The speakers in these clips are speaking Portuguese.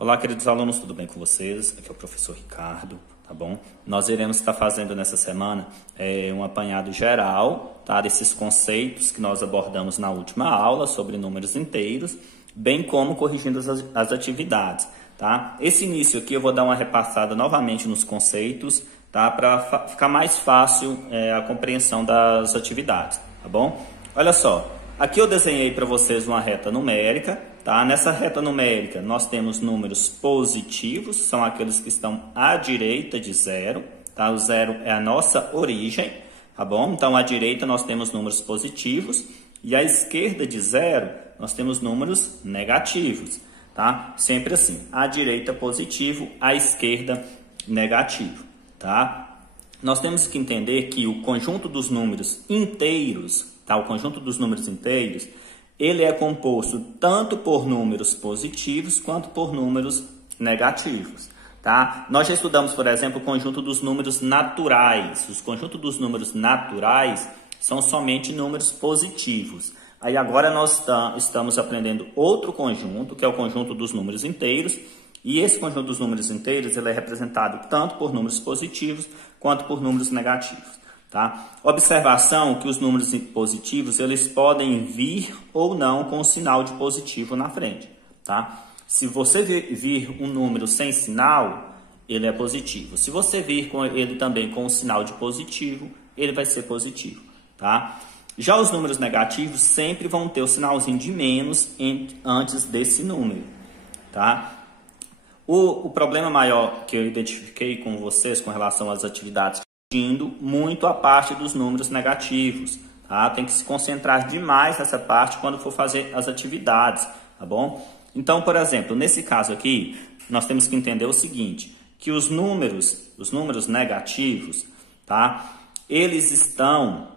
Olá, queridos alunos, tudo bem com vocês? Aqui é o professor Ricardo, tá bom? Nós iremos estar fazendo nessa semana um apanhado geral, tá, desses conceitos que nós abordamos na última aula sobre números inteiros, bem como corrigindo as atividades, tá? Esse início aqui eu vou dar uma repassada novamente nos conceitos, tá, para ficar mais fácil a compreensão das atividades, tá bom? Olha só, aqui eu desenhei para vocês uma reta numérica. Tá? Nessa reta numérica, nós temos números positivos, são aqueles que estão à direita de zero. Tá? O zero é a nossa origem, tá bom? Então, à direita nós temos números positivos e à esquerda de zero nós temos números negativos. Tá? Sempre assim, à direita positivo, à esquerda negativo. Tá? Nós temos que entender que o conjunto dos números inteiros, tá? O conjunto dos números inteiros, ele é composto tanto por números positivos quanto por números negativos, tá? Nós já estudamos, por exemplo, o conjunto dos números naturais. Os conjuntos dos números naturais são somente números positivos. Aí agora nós estamos aprendendo outro conjunto, que é o conjunto dos números inteiros. E esse conjunto dos números inteiros ele é representado tanto por números positivos quanto por números negativos. Tá? Observação que os números positivos eles podem vir ou não com o sinal de positivo na frente. Tá? Se você vir um número sem sinal, ele é positivo. Se você vir com ele também com o sinal de positivo, ele vai ser positivo. Tá? Já os números negativos sempre vão ter o sinalzinho de menos antes desse número. Tá? O problema maior que eu identifiquei com vocês com relação às atividades muito a parte dos números negativos, tá? Tem que se concentrar demais nessa parte quando for fazer as atividades, tá bom? Então, por exemplo, nesse caso aqui, nós temos que entender o seguinte, que os números negativos, tá? Eles estão,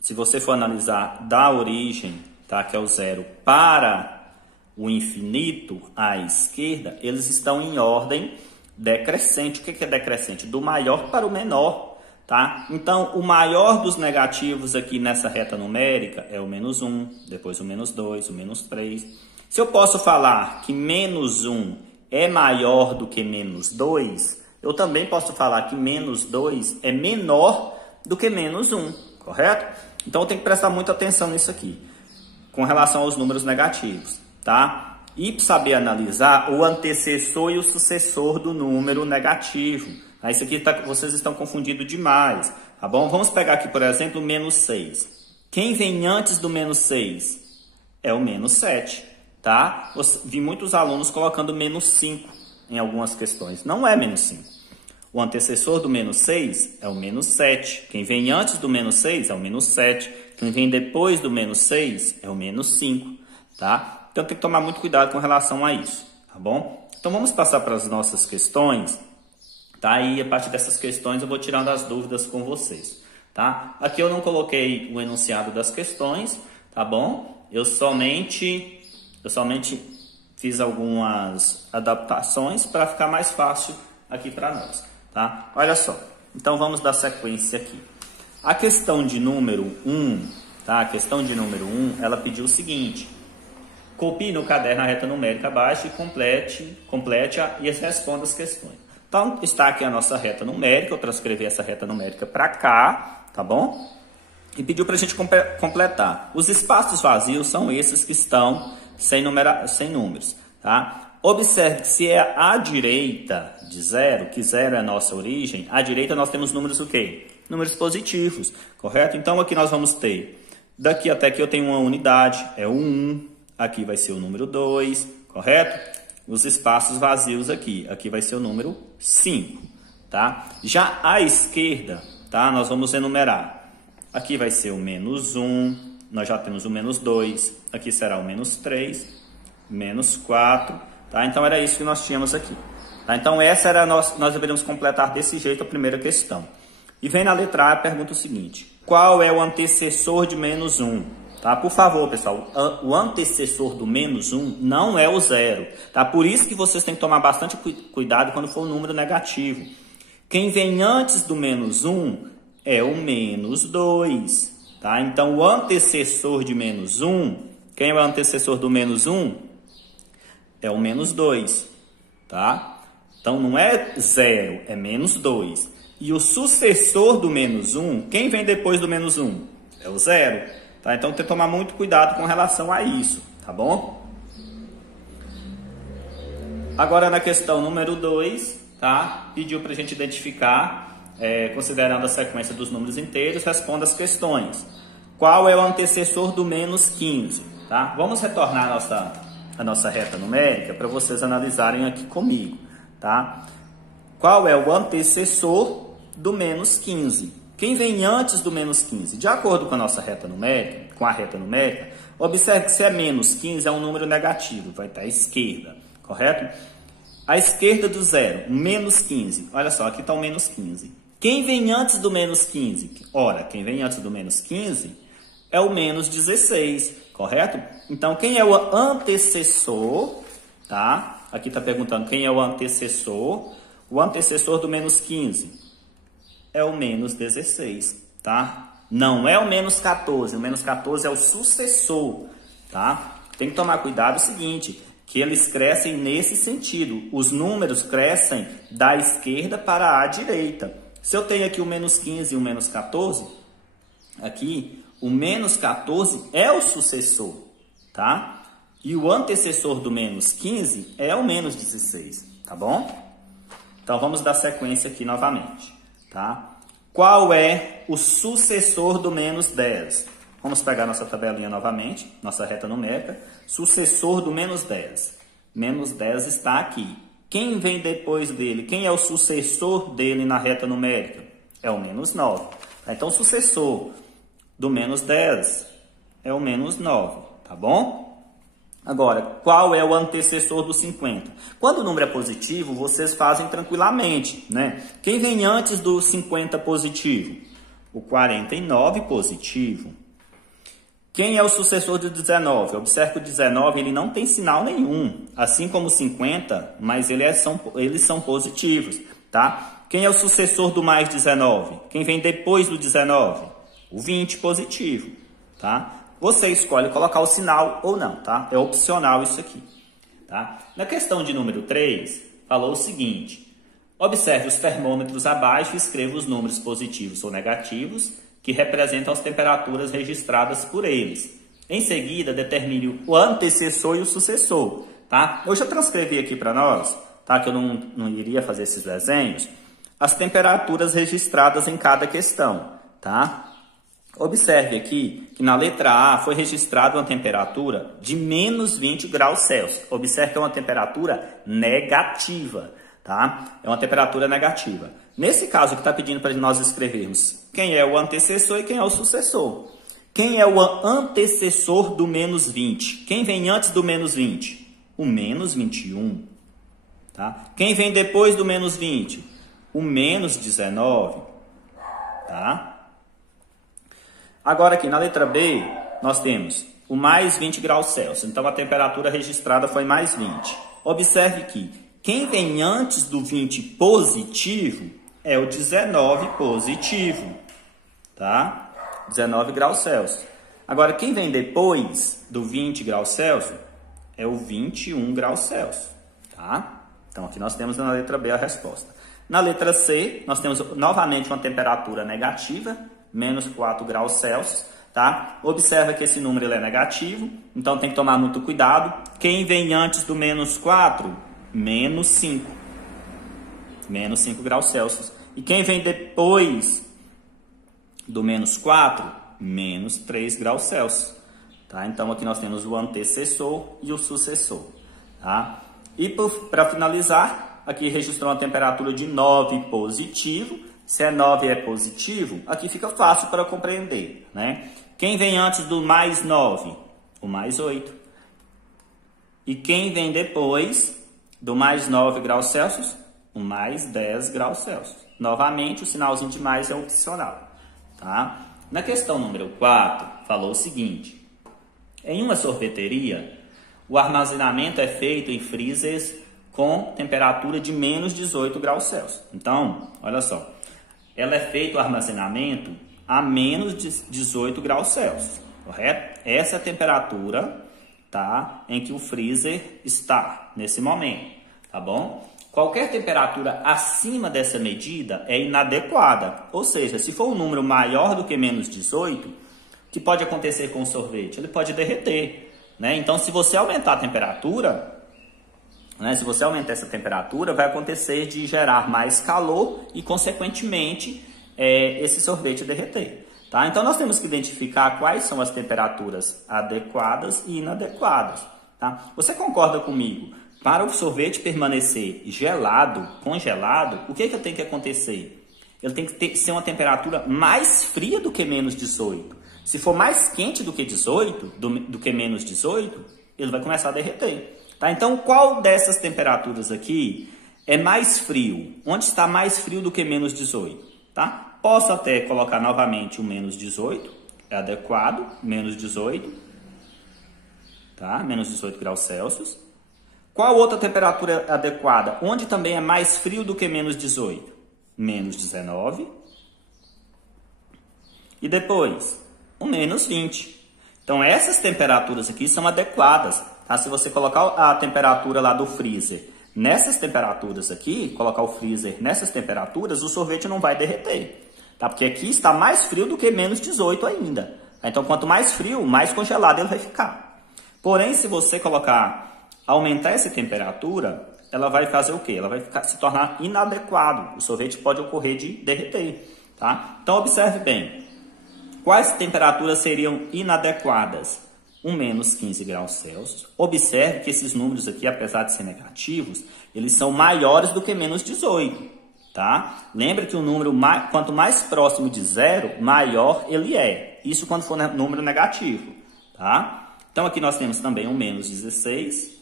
se você for analisar da origem, tá? Que é o zero, para o infinito à esquerda, eles estão em ordem decrescente. O que é decrescente? Do maior para o menor. Tá? Então, o maior dos negativos aqui nessa reta numérica é o menos 1, depois o menos 2, o menos 3. Se eu posso falar que menos 1 é maior do que menos 2, eu também posso falar que menos 2 é menor do que menos 1, correto? Então, eu tenho que prestar muita atenção nisso aqui, com relação aos números negativos, tá? E para saber analisar o antecessor e o sucessor do número negativo. Isso aqui vocês estão confundindo demais, tá bom? Vamos pegar aqui, por exemplo, o menos 6. Quem vem antes do menos 6? É o menos 7, tá? Vi muitos alunos colocando menos 5 em algumas questões. Não é menos 5. O antecessor do menos 6 é o menos 7. Quem vem antes do menos 6 é o menos 7. Quem vem depois do menos 6 é o menos 5, tá? Então tem que tomar muito cuidado com relação a isso, tá bom? Então vamos passar para as nossas questões. Tá? E a partir dessas questões eu vou tirando as dúvidas com vocês. Tá? Aqui eu não coloquei o enunciado das questões, tá bom? Eu somente fiz algumas adaptações para ficar mais fácil aqui para nós. Tá? Olha só, então vamos dar sequência aqui. A questão de número 1, tá? A questão de número 1, ela pediu o seguinte: copie no caderno a reta numérica abaixo e complete-a e responda as questões. Então, está aqui a nossa reta numérica, eu transcrevi essa reta numérica para cá, tá bom? E pediu para a gente completar. Os espaços vazios são esses que estão sem números, tá? Observe que se é à direita de zero, que zero é a nossa origem, à direita nós temos números o quê? Números positivos, correto? Então, aqui nós vamos ter, daqui até aqui eu tenho uma unidade, é o 1, aqui vai ser o número 2, correto? Os espaços vazios aqui vai ser o número 5, tá? Já à esquerda, tá? Nós vamos enumerar. Aqui vai ser o menos 1, nós já temos o menos 2, aqui será o menos 3, menos 4, tá? Então era isso que nós tínhamos aqui, tá? Então nós deveríamos completar desse jeito a primeira questão. E vem na letra A, pergunta o seguinte: qual é o antecessor de menos 1? Tá? Por favor, pessoal, o antecessor do menos 1 não é o zero. Tá? Por isso que vocês têm que tomar bastante cuidado quando for um número negativo. Quem vem antes do menos 1 é o menos 2. Tá? Então, o antecessor de menos 1, quem é o antecessor do menos 1? É o menos 2. tá? Então, não é 0, é menos 2. E o sucessor do menos 1, quem vem depois do menos 1? É o 0, tá? Então, tem que tomar muito cuidado com relação a isso, tá bom? Agora, na questão número 2, tá? Pediu para a gente identificar, considerando a sequência dos números inteiros, responda as questões. Qual é o antecessor do menos 15? Tá? Vamos retornar a nossa reta numérica para vocês analisarem aqui comigo. Tá? Qual é o antecessor do menos 15? Quem vem antes do menos 15? De acordo com a nossa reta numérica, observe que se é menos 15 é um número negativo, vai estar à esquerda, correto? À esquerda do zero, menos 15. Olha só, aqui está o menos 15. Quem vem antes do menos 15? Ora, quem vem antes do menos 15 é o menos 16, correto? Então, quem é o antecessor, tá? Aqui está perguntando quem é o antecessor. O antecessor do menos 15 é o menos 16, tá? Não é o menos 14. O menos 14 é o sucessor, tá? Tem que tomar cuidado o seguinte, que eles crescem nesse sentido. Os números crescem da esquerda para a direita. Se eu tenho aqui o menos 15 e o menos 14, aqui o menos 14 é o sucessor, tá? E o antecessor do menos 15 é o menos 16, tá bom? Então, vamos dar sequência aqui novamente, tá? Qual é o sucessor do menos 10? Vamos pegar nossa tabelinha novamente, nossa reta numérica. Sucessor do menos 10. Menos 10 está aqui. Quem vem depois dele? Quem é o sucessor dele na reta numérica? É o menos 9. Então, o sucessor do menos 10 é o menos 9, tá bom? Agora, qual é o antecessor do 50? Quando o número é positivo, vocês fazem tranquilamente, né? Quem vem antes do 50 positivo? O 49 positivo. Quem é o sucessor do 19? Observe que o 19 ele não tem sinal nenhum, assim como o 50, mas eles são positivos, tá? Quem é o sucessor do mais 19? Quem vem depois do 19? O 20 positivo, tá? Você escolhe colocar o sinal ou não, tá? É opcional isso aqui, tá? Na questão de número 3, falou o seguinte: observe os termômetros abaixo e escreva os números positivos ou negativos que representam as temperaturas registradas por eles. Em seguida, determine o antecessor e o sucessor, tá? Eu já transcrevi aqui para nós, tá? Que eu não iria fazer esses desenhos. As temperaturas registradas em cada questão, tá? Observe aqui que na letra A foi registrada uma temperatura de menos 20 graus Celsius. Observe que é uma temperatura negativa, tá? É uma temperatura negativa. Nesse caso que está pedindo para nós escrevermos quem é o antecessor e quem é o sucessor. Quem é o antecessor do menos 20? Quem vem antes do menos 20? O menos 21, tá? Quem vem depois do menos 20? O menos 19, tá? Agora aqui na letra B, nós temos o mais 20 graus Celsius. Então, a temperatura registrada foi mais 20. Observe que quem vem antes do 20 positivo é o 19 positivo, tá? 19 graus Celsius. Agora, quem vem depois do 20 graus Celsius é o 21 graus Celsius, tá? Então, aqui nós temos na letra B a resposta. Na letra C, nós temos novamente uma temperatura negativa, menos 4 graus Celsius, tá? Observa que esse número ele é negativo, então tem que tomar muito cuidado. Quem vem antes do menos 4? Menos 5. Menos 5 graus Celsius. E quem vem depois do menos 4? Menos 3 graus Celsius, tá? Então, aqui nós temos o antecessor e o sucessor, tá? E para finalizar, aqui registrou uma temperatura de 9 positivo. Se é 9 é positivo, aqui fica fácil para compreender, né? Quem vem antes do mais 9? O mais 8. E quem vem depois do mais 9 graus Celsius? O mais 10 graus Celsius. Novamente, o sinalzinho de mais é opcional, tá? Na questão número 4, falou o seguinte: em uma sorveteria, o armazenamento é feito em freezers com temperatura de menos 18 graus Celsius. Então, olha só. Ela é feito o armazenamento a menos de 18 graus Celsius, correto? Essa é a temperatura, tá, em que o freezer está nesse momento. tá bom? Qualquer temperatura acima dessa medida é inadequada, ou seja, se for um número maior do que menos 18, o que pode acontecer com o sorvete? Ele pode derreter, né? Então, se você aumentar a temperatura, né, se você aumentar essa temperatura, vai acontecer de gerar mais calor e, consequentemente, esse sorvete derreter. Tá? Então, nós temos que identificar quais são as temperaturas adequadas e inadequadas. Tá? Você concorda comigo? Para o sorvete permanecer gelado, congelado, o que tem que acontecer? Ele tem que ser uma temperatura mais fria do que menos 18. Se for mais quente do que 18, do que menos 18, ele vai começar a derreter. Tá? Então, qual dessas temperaturas aqui é mais frio? Onde está mais frio do que menos 18? Tá? Posso até colocar novamente o menos 18, é adequado, menos 18, tá? Menos 18 graus Celsius. Qual outra temperatura adequada? Onde também é mais frio do que menos 18? Menos 19. E depois, o menos 20. Então, essas temperaturas aqui são adequadas. Tá? Se você colocar a temperatura lá do freezer nessas temperaturas aqui, colocar o freezer nessas temperaturas, o sorvete não vai derreter. Tá? Porque aqui está mais frio do que menos 18 ainda. Então, quanto mais frio, mais congelado ele vai ficar. Porém, se você aumentar essa temperatura, ela vai fazer o quê? Ela vai se tornar inadequado. O sorvete pode ocorrer de derreter. Tá? Então, observe bem. Quais temperaturas seriam inadequadas? Um menos 15 graus Celsius. Observe que esses números aqui, apesar de ser negativos, eles são maiores do que menos 18. Tá? Lembra que o número, quanto mais próximo de zero, maior ele é. Isso quando for número negativo. Tá? Então, aqui nós temos também um menos 16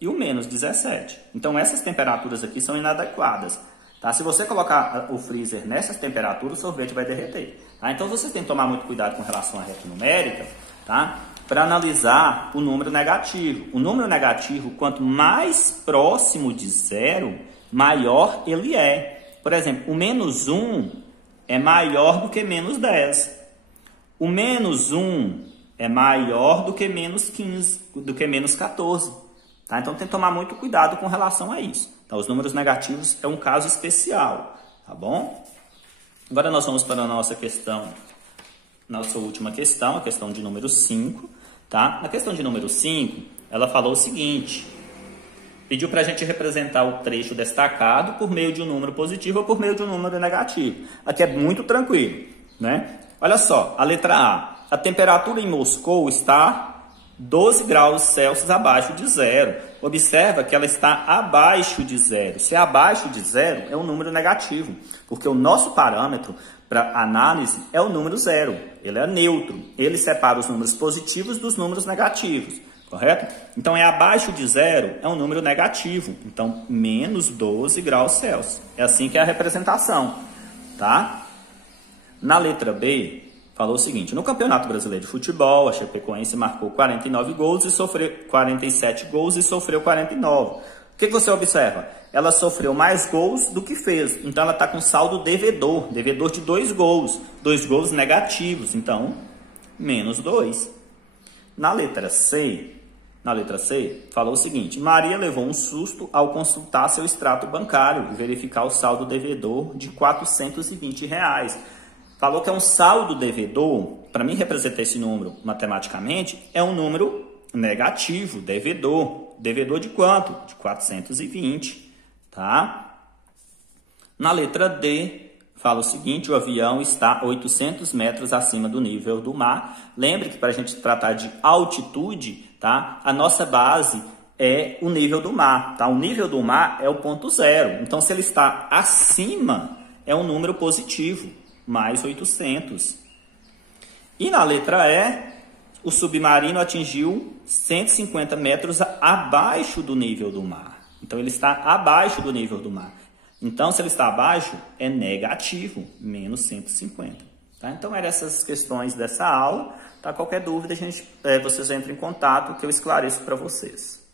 e o menos 17. Então, essas temperaturas aqui são inadequadas. Tá? Se você colocar o freezer nessas temperaturas, o sorvete vai derreter. Tá? Então, vocês têm que tomar muito cuidado com relação à reta numérica, tá? Para analisar o número negativo. O número negativo, quanto mais próximo de zero, maior ele é. Por exemplo, o menos 1 é maior do que menos 10. O menos 1 é maior do que menos 15, do que menos 14. Tá? Então, tem que tomar muito cuidado com relação a isso. Então, os números negativos é um caso especial, tá bom? Agora nós vamos para a nossa última questão, a questão de número 5. Tá? Na questão de número 5, ela falou o seguinte: pediu para a gente representar o trecho destacado por meio de um número positivo ou por meio de um número negativo. Aqui é muito tranquilo, né? Olha só, a letra A temperatura em Moscou está 12 graus Celsius abaixo de zero. Observa que ela está abaixo de zero. Se é abaixo de zero, é um número negativo, porque o nosso parâmetro para análise é o número zero. Ele é neutro. Ele separa os números positivos dos números negativos, correto? Então, é abaixo de zero, é um número negativo. Então, menos 12 graus Celsius. É assim que é a representação, tá? Na letra B, falou o seguinte: no Campeonato Brasileiro de Futebol, a Chapecoense marcou 47 gols e sofreu 49. O que você observa? Ela sofreu mais gols do que fez. Então, ela está com saldo devedor de 2 gols. 2 gols negativos. Então, menos 2. Na letra C, falou o seguinte: Maria levou um susto ao consultar seu extrato bancário e verificar o saldo devedor de R$ 420. Falou que é um saldo devedor. Para mim representar esse número matematicamente, é um número negativo, devedor. Devedor de quanto? De 420, tá? Na letra D, fala o seguinte: o avião está 800 metros acima do nível do mar. Lembre que para a gente tratar de altitude, tá? A nossa base é o nível do mar, tá? O nível do mar é o ponto zero. Então, se ele está acima, é um número positivo, mais 800. E na letra E, o submarino atingiu 150 metros abaixo do nível do mar. Então, ele está abaixo do nível do mar. Então, se ele está abaixo, é negativo, menos 150. Tá? Então, eram essas questões dessa aula. Tá? Qualquer dúvida, vocês entrem em contato que eu esclareço para vocês.